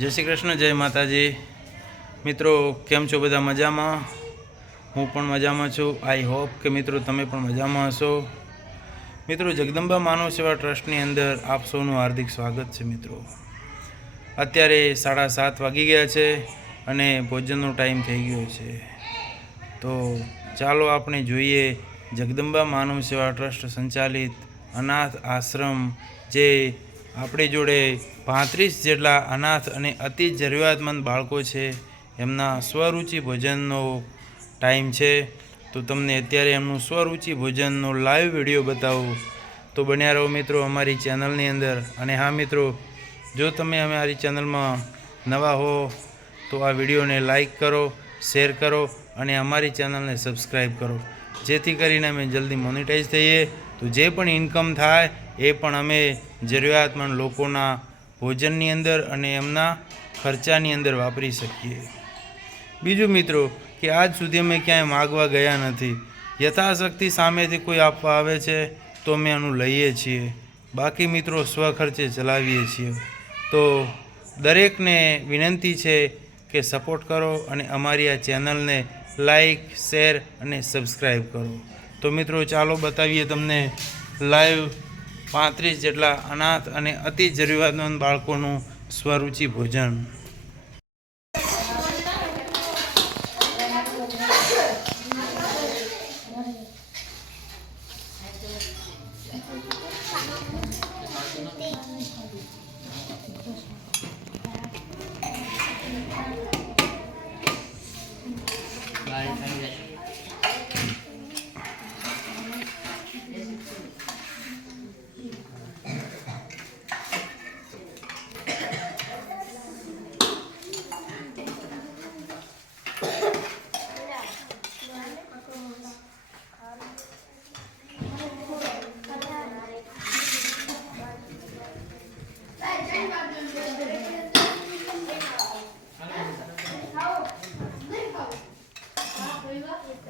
જય શ્રી કૃષ્ણ, જય માતાજી। મિત્રો કેમ છો? બધા મજામાં? હું પણ મજામાં છું। આઈ હોપ કે મિત્રો તમે પણ મજામાં હશો। મિત્રો જગદંબા માનવ સેવા ટ્રસ્ટની અંદર આપ સૌનું હાર્દિક સ્વાગત છે। મિત્રો અત્યારે 7:30 વાગી ગયા છે અને ભોજનનો ટાઈમ થઈ ગયો છે। તો ચાલો આપણે જોઈએ જગદંબા માનવ સેવા ટ્રસ્ટ સંચાલિત અનાથ આશ્રમ જે આપણી જોડે 35 જેટલા અનાથ અને અતિ જરૂરિયાતમંદ બાળકો છે એમના સ્વરૂચિ ભોજનનો ટાઈમ છે। તો તમને અત્યારે એમનું સ્વરૂચિ ભોજનનો લાઈવ વિડીયો બતાવું। તો બન્યા રહો મિત્રો અમારી ચેનલની અંદર। અને હા મિત્રો, જો તમે અમારી ચેનલમાં નવા હો તો આ વિડીયોને લાઈક કરો, શેર કરો અને અમારી ચેનલને સબસ્ક્રાઈબ કરો, જેથી કરીને અમે જલ્દી મોનિટાઈઝ થઈએ। તો જે પણ ઇન્કમ થાય એ પણ અમે જરૂરિયાતમંદ લોકોના ભોજનની અંદર અને એમના ખર્ચાની અંદર વાપરી શકીએ। બીજું મિત્રો કે આજ સુધી અમે ક્યાંય માગવા ગયા નથી। યથાશક્તિ સામેથી કોઈ આપવા આવે છે તો અમે એનું લઈએ છીએ, બાકી મિત્રો સ્વખર્ચે ચલાવીએ છીએ। તો દરેકને વિનંતી છે કે સપોર્ટ કરો અને અમારી આ ચેનલને લાઈક, શેર અને સબસ્ક્રાઈબ કરો। તો મિત્રો ચાલો બતાવીએ તમને લાઈવ 35 જેટલા અનાથ અને અતિ જરૂરિયાતમંદ બાળકોનું સ્વરૂચિ ભોજન।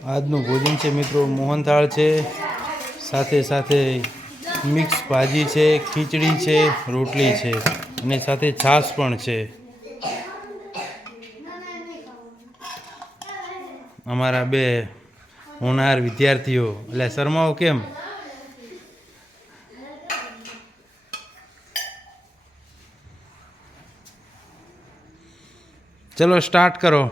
આજનું ભોજન છે મિત્રો મોહનથાળ છે, સાથે સાથે મિક્સ ભાજી છે, ખીચડી છે, રોટલી છે અને સાથે છાશ પણ છે। અમારા બે હોનહાર વિદ્યાર્થીઓ, એટલે શરમાઓ કેમ? ચલો સ્ટાર્ટ કરો।